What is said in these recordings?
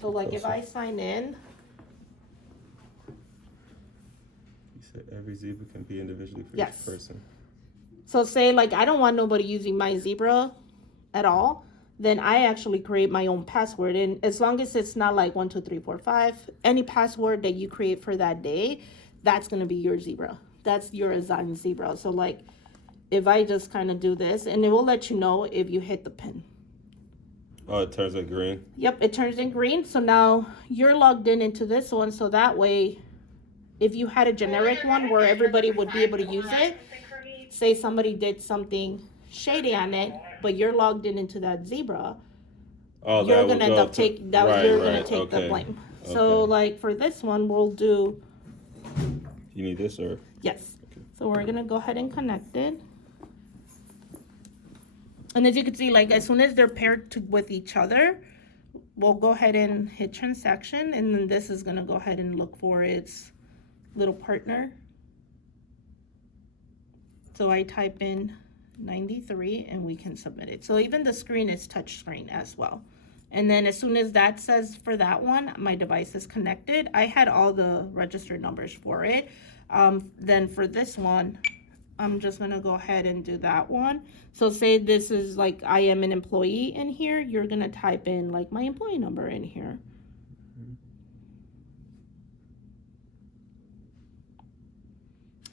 So like if I sign in, you said every zebra can be individually for yes. each person. So say like I don't want nobody using my zebra at all, then I actually create my own password. And as long as it's not like 12345, any password that you create for that day, that's gonna be your zebra. That's your assigned zebra. So like if I just kind of do this, and it will let you know if you hit the pin. Oh, it turns in green? Yep, it turns in green. So now you're logged in into this one. So that way, if you had a generic one where everybody would be able to use it, say somebody did something shady on it, but you're logged in into that zebra, you're gonna end up take that. You're gonna take the blame. So like for this one, we'll do. You need this or? Yes. Okay. So we're gonna go ahead and connect it. And as you can see, like as soon as they're paired with each other, we'll go ahead and hit transaction, and then this is gonna go ahead and look for its little partner. So I type in 93 and we can submit it. So even the screen is touch screen as well. And then as soon as that says for that one, my device is connected. I had all the registered numbers for it. Then for this one, I'm just gonna go ahead and do that one. So say this is like I am an employee in here, you're gonna type in like my employee number in here.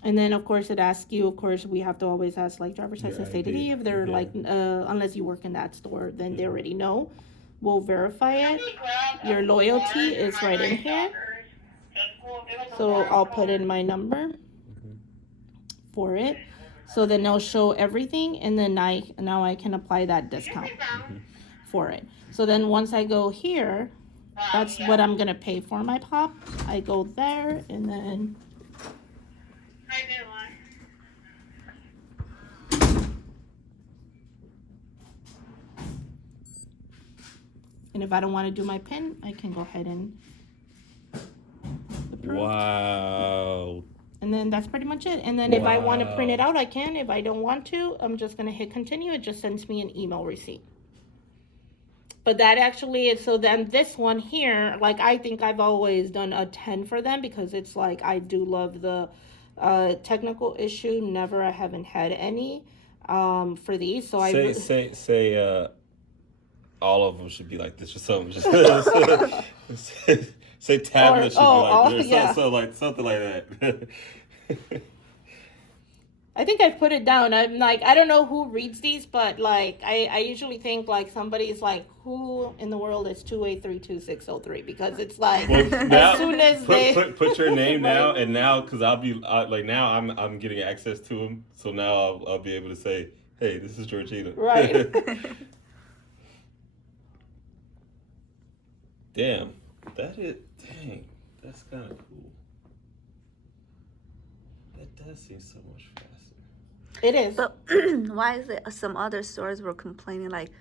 And then of course it asks you, of course we have to always ask like driver's license, state ID, if they're like, unless you work in that store, then they already know. We'll verify it. Your loyalty is right in here. So I'll put in my number for it. So then it'll show everything, and then now I can apply that discount for it. So then once I go here, that's what I'm gonna pay for my pop. I go there, and then if I don't want to do my PIN, I can go ahead and approve. Wow. And then that's pretty much it. And then if I want to print it out, I can. If I don't want to, I'm just going to hit continue. It just sends me an email receipt. But that actually is, so then this one here, like I think I've always done a 10 for them because it's like I do love the technical issue. Never, I haven't had any for these. So say all of them should be like this or something. Just say tablet should be like this. Yeah. So like something like that. I think I put it down. I'm like, I don't know who reads these, but like I usually think like somebody's like, who in the world is 2832603? Because it's like now, as soon as put your name now, and now because I'll be like now I'm getting access to them, so now I'll be able to say, hey, this is Georgina. Right. Dang, that's kind of cool. That does seem so much faster. It is. But why is it some other stores were complaining like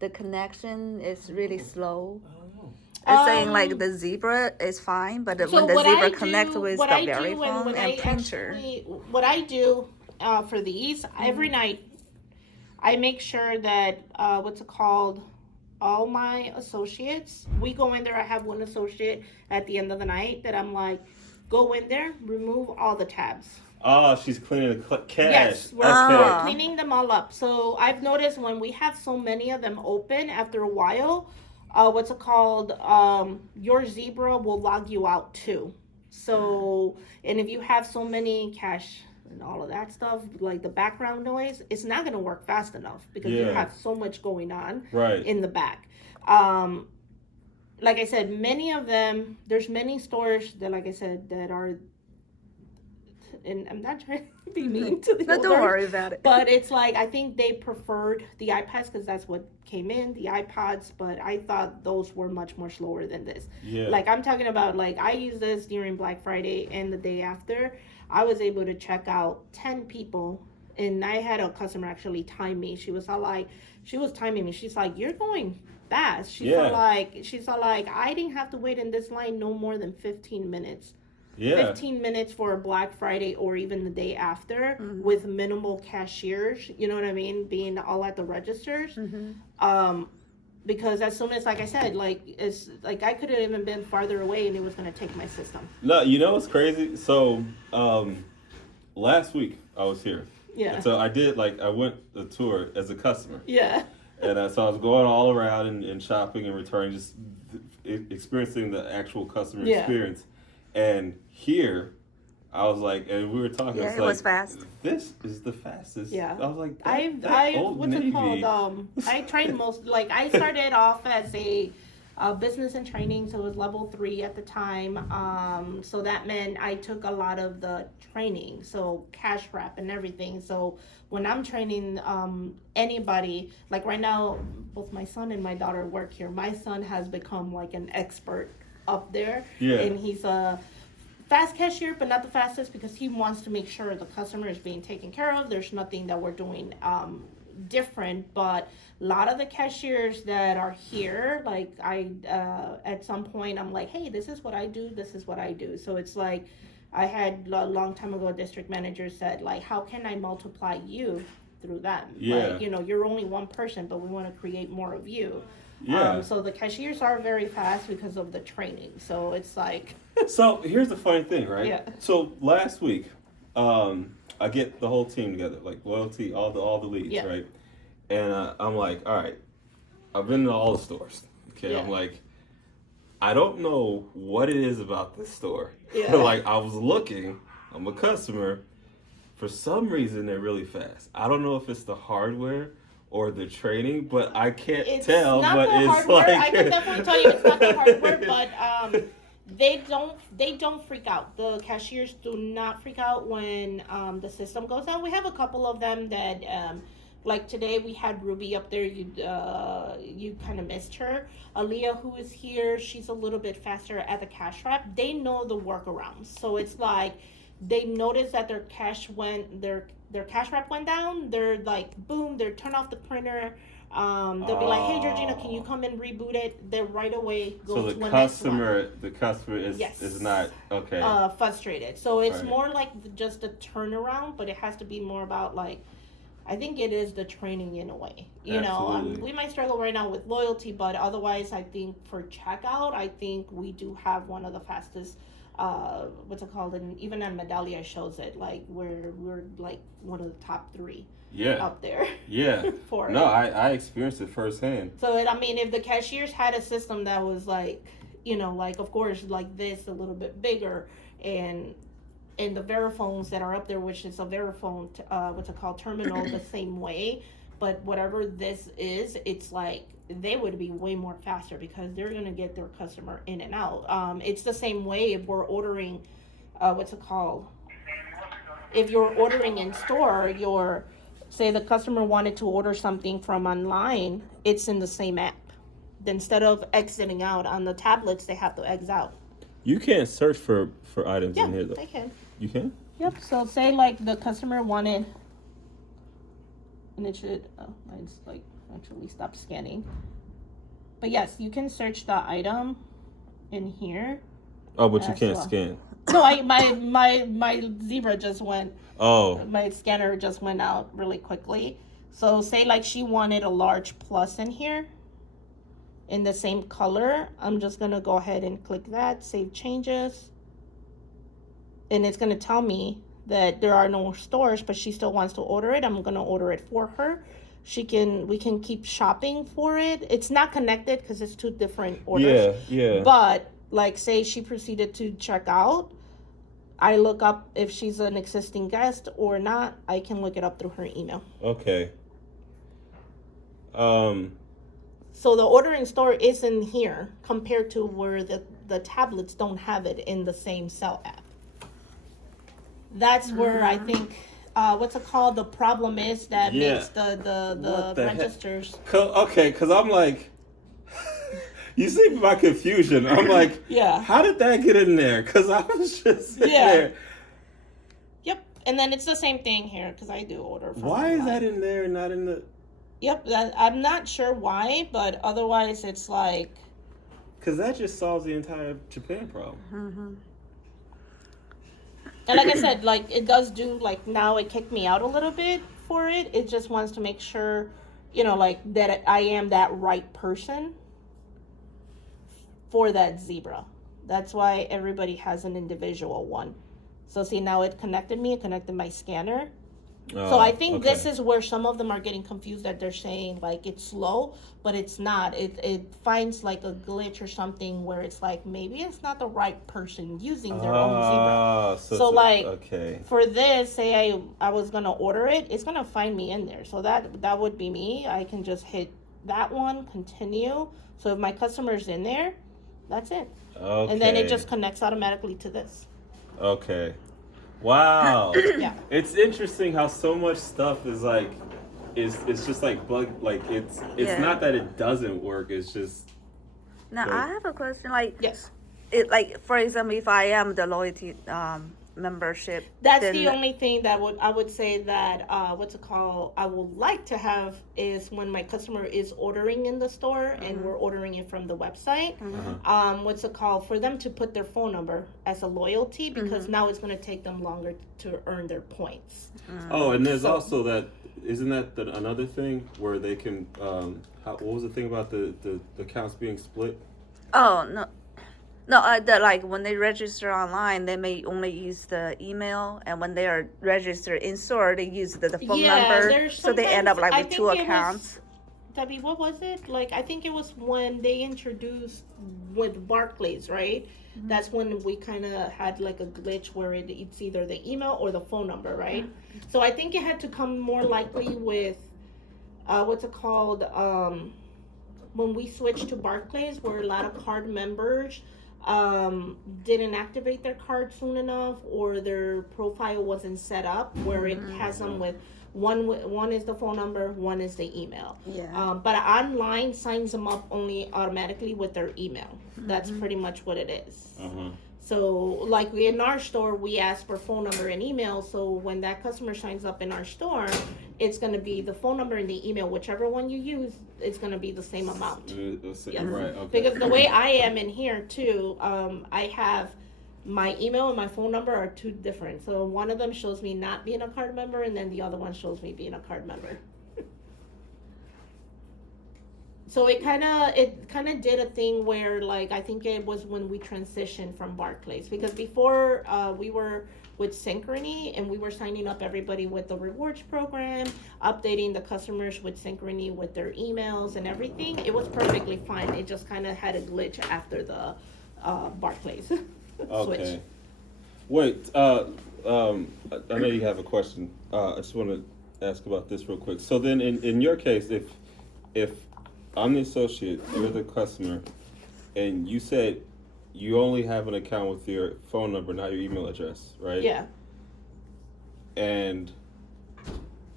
the connection is really slow? I don't know. It's saying like the zebra is fine, but when the zebra connects with the VeriFone and printer. What I do for these, every night I make sure that, what's it called? All my associates, we go in there. I have one associate at the end of the night that I'm like, go in there, remove all the tabs. Oh, she's cleaning the cache. Yes, we're cleaning them all up. So I've noticed when we have so many of them open, after a while, what's it called? Your zebra will log you out too. So, and if you have so many cache and all of that stuff, like the background noise, it's not going to work fast enough because you have so much going on in the back. Like I said, many of them, there's many stores that, like I said, that are, and I'm not trying to be mean to the No, don't worry about it. But it's like, I think they preferred the iPads because that's what came in, the iPods, but I thought those were much more slower than this. Yeah. Like I'm talking about, like I used this during Black Friday and the day after. I was able to check out 10 people, and I had a customer actually time me. She was timing me. She's like, you're going fast. She's all like, I didn't have to wait in this line no more than 15 minutes. Yeah. 15 minutes for a Black Friday or even the day after with minimal cashiers, you know what I mean? Being all at the registers. because as soon as, like I said, like it's like I could have even been farther away and it was gonna take my system. No, you know what's crazy? So last week I was here. Yeah. And so I went a tour as a customer. Yeah. And so I was going all around and shopping and returning, just experiencing the actual customer experience. And here, I was like, and we were talking. Yeah, it's it like, was fast. This is the fastest. Yeah. I was like, I what's it called? I trained most. Like I started off as a business and training, so it was level 3 at the time. So that meant I took a lot of the training, so cash wrap and everything. So when I'm training anybody, like right now, both my son and my daughter work here. My son has become like an expert up there, and he's a fast cashier, but not the fastest, because he wants to make sure the customer is being taken care of. There's nothing that we're doing different, but a lot of the cashiers that are here, like I at some point I'm like, hey, this is what I do, this is what I do. So it's like I had a long time ago a district manager said, like, how can I multiply you through them? Like, you're only one person, but we want to create more of you. So the cashiers are very fast because of the training. So it's like. So here's the funny thing, right? Yeah. So last week, I get the whole team together, like loyalty, all the leads, right? And I'm like, all right, I've been to all the stores. Okay, I'm like, I don't know what it is about this store. Like I was looking, I'm a customer. For some reason, they're really fast. I don't know if it's the hardware or the training, but I can't tell. Not but the it's hardware. like I can definitely tell you it's not the hardware, but they don't freak out. The cashiers do not freak out when the system goes down. We have a couple of them that like today we had Ruby up there. You kind of missed her. Aaliyah, who is here, she's a little bit faster at the cash wrap. They know the workarounds, so it's like they notice that their cash wrap went down. They're like, boom, they turn off the printer. They'll be like, hey Georgina, can you come and reboot it? They right away go to the customer is not frustrated. So it's more like just a turnaround, but it has to be more about like, I think it is the training in a way. You know, we might struggle right now with loyalty, but otherwise I think for checkout, I think we do have one of the fastest what's it called, and even on Medallia shows it, like we're like one of the top 3 up there. I experienced it firsthand. So I mean, if the cashiers had a system that was like, like of course like this, a little bit bigger, and the VeriFones that are up there, which is a VeriFone what's it called, terminal the same way, but whatever this is, it's like they would be way more faster because they're going to get their customer in and out. It's the same way if we're ordering, what's it called? If you're ordering in store, say the customer wanted to order something from online, it's in the same app. Instead of exiting out on the tablets, they have to exit out. You can't search for items in here, though. Yeah, they can. You can? Yep, so say like the customer wanted, and it should, it's like, actually stop scanning. But yes, you can search the item in here. Oh, but you can't scan. No, my zebra just went. Oh. My scanner just went out really quickly. So say like she wanted a large plus in here in the same color. I'm just gonna go ahead and click that, save changes. And it's gonna tell me that there are no stores, but she still wants to order it. I'm gonna order it for her. We can keep shopping for it. It's not connected because it's 2 different orders. Yeah. But like say she proceeded to check out, I look up if she's an existing guest or not. I can look it up through her email. Okay. So the ordering store is in here compared to where the tablets don't have it in the same cell app. That's where I think what's it called? The problem is that makes the registers. Because I'm like, you see my confusion. I'm like, how did that get in there? Because I was just sitting there. Yep, and then it's the same thing here because I do order. Why is that in there and not in the? Yep, I'm not sure why, but otherwise it's like. Because that just solves the entire Japan problem. Mm-hmm. And like I said, like it does do, like now it kicked me out a little bit for it. It just wants to make sure like that I am that right person for that zebra. That's why everybody has an individual one. So see, now it connected my scanner. So I think this is where some of them are getting confused, that they're saying like it's slow, but it's not. It finds like a glitch or something where it's like maybe it's not the right person using their own zebra. So like for this, say I was gonna order it, it's gonna find me in there. So that would be me. I can just hit that one, continue. So if my customer's in there, that's it. Okay. And then it just connects automatically to this. Okay. Wow. Yeah. It's interesting how so much stuff is like, it's just like bug, like it's not that it doesn't work, it's just. Now I have a question, like. Yes. It, like, for example, if I am the loyalty membership, that's the only thing that I would say that I would like to have is when my customer is ordering in the store and we're ordering it from the website, for them to put their phone number as a loyalty, because now it's going to take them longer to earn their points. Oh, and there's also that, isn't that another thing where they can what was the thing about the accounts being split? Oh, no. No, like when they register online, they may only use the email, and when they are registered in store, they use the phone number. So they end up like with two accounts. Debbie, what was it? Like, I think it was when they introduced with Barclays, right? Mm-hmm. That's when we kind of had like a glitch where it's either the email or the phone number, right? Mm-hmm. So I think it had to come more likely with, when we switched to Barclays, where a lot of card members didn't activate their card soon enough, or their profile wasn't set up where it has them with one is the phone number, one is the email. Yeah. But online signs them up only automatically with their email. That's pretty much what it is. So like in our store, we ask for phone number and email. So when that customer signs up in our store, it's going to be the phone number and the email, whichever one you use, it's going to be the same amount. Yes. Right. Okay. Because the way I am in here too, I have my email and my phone number are two different. So one of them shows me not being a card member, and then the other one shows me being a card member. So it kind of did a thing where, like, I think it was when we transitioned from Barclays, because before we were with Synchrony, and we were signing up everybody with the rewards program, updating the customers with Synchrony with their emails and everything. It was perfectly fine. It just kind of had a glitch after the Barclays switch. Okay. Wait, I know you have a question. I just want to ask about this real quick. So then in your case, if I'm the associate, you're the customer, and you said you only have an account with your phone number, not your email address, right? Yeah. And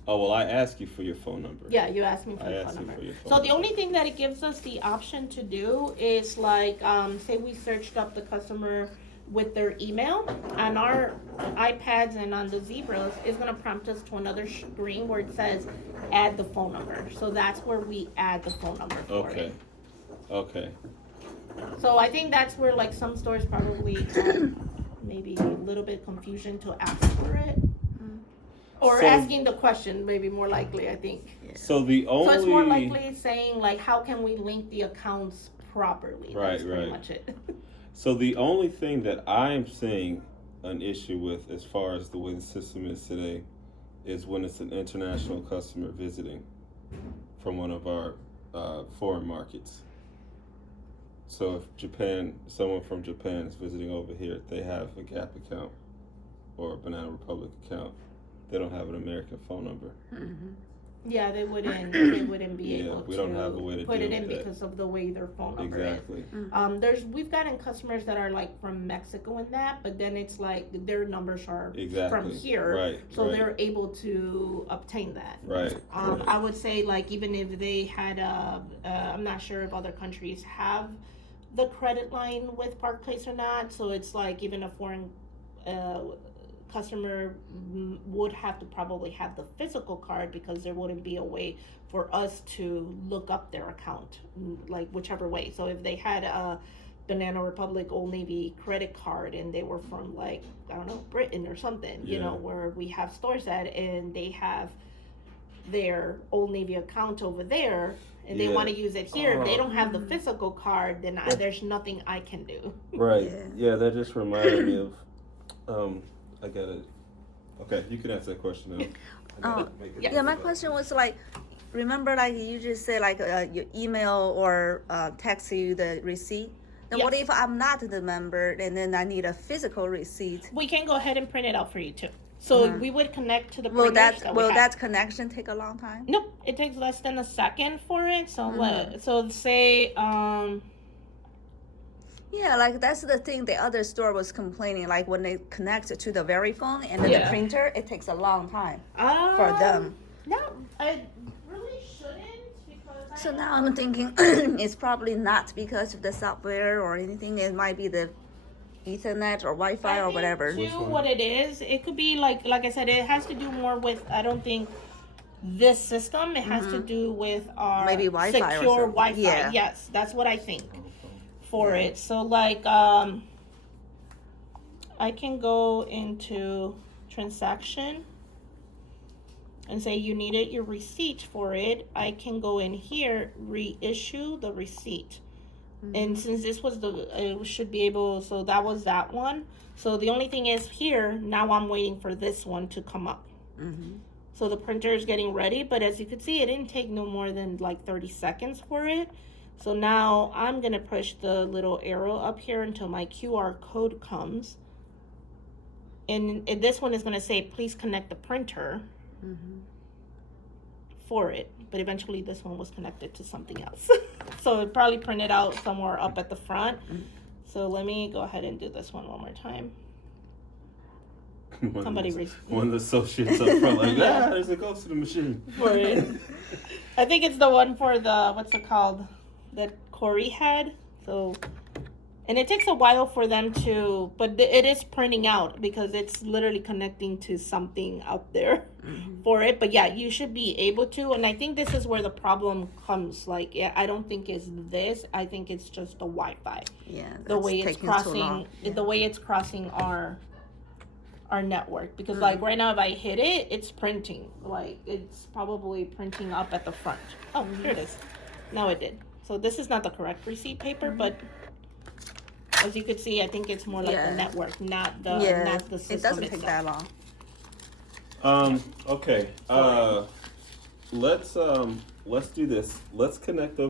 I ask you for your phone number. Yeah, you asked me for your phone number. So the only thing that it gives us the option to do is, like, say we searched up the customer with their email on our iPads and on the Zebras, is going to prompt us to another screen where it says add the phone number. So that's where we add the phone number for it. Okay. So I think that's where, like, some stores probably have maybe a little bit confusion to ask for it. Or asking the question, maybe more likely, I think. Yeah. So it's more likely saying, like, how can we link the accounts properly? Right, That's pretty much it. So the only thing that I am seeing an issue with, as far as the way the system is today, is when it's an international customer visiting from one of our foreign markets. So if someone from Japan is visiting over here, they have a Gap account or a Banana Republic account. They don't have an American phone number. Yeah, they wouldn't be able to. We don't have a way to put it deal in with that. because of the way their phone number Exactly. is. We've gotten customers that are, like, from Mexico and that, but then it's like their numbers are from here, right? So they're able to obtain that. Right. I would say, like, even if they had I'm not sure if other countries have the credit line with Barclays or not. So it's like even a foreign customer would have to probably have the physical card, because there wouldn't be a way for us to look up their account, like, whichever way. So if they had a Banana Republic Old Navy credit card and they were from, like, I don't know, Britain or something, you know, where we have stores at, and they have their Old Navy account over there and they want to use it here, they don't have the physical card, then there's nothing I can do. Right. Yeah, that just reminded me of, I got it. Okay, you can answer that question now. My question was like, remember like you just say like your email or text you the receipt? Then what if I'm not the member and then I need a physical receipt? We can go ahead and print it out for you too. So we would connect to the printers. Will that connection take a long time? Nope, it takes less than a second for it. So so say yeah, like that's the thing the other store was complaining, like when they connect to the VeriFone and then the printer, it takes a long time for them. No, I really shouldn't because So now I'm thinking it's probably not because of the software or anything. It might be the Ethernet or Wi-Fi or whatever. What it is, it could be like I said, it has to do more with, I don't think this system, it has to do with our maybe Wi-Fi secure or Wi-Fi. Yeah. Yes, that's what I think for it. So like I can go into transaction and say you needed your receipt for it. I can go in here, reissue the receipt. And since this was it should be able, so that was that one. So the only thing is here, now I'm waiting for this one to come up. So the printer is getting ready, but as you can see, it didn't take no more than like 30 seconds for it. So now I'm gonna push the little arrow up here until my QR code comes. And this one is gonna say, please connect the printer for it. But eventually this one was connected to something else. So it probably printed out somewhere up at the front. So let me go ahead and do this one more time. One of the associates up front like, there's a ghost in the machine. For it. I think it's the one for the, what's it called? That Corey had. So, and it takes a while for them to, but it is printing out because it's literally connecting to something out there for it. But yeah, you should be able to. And I think this is where the problem comes. Like, I don't think it's this. I think it's just the Wi-Fi. Yeah. The way it's crossing, the way it's crossing our network. Because like right now, if I hit it, it's printing. Like it's probably printing up at the front. Oh, here it is. Now it did. So this is not the correct receipt paper, but as you could see, I think it's more like the network, not the system. It doesn't take that long. Okay. Let's do this. Let's connect over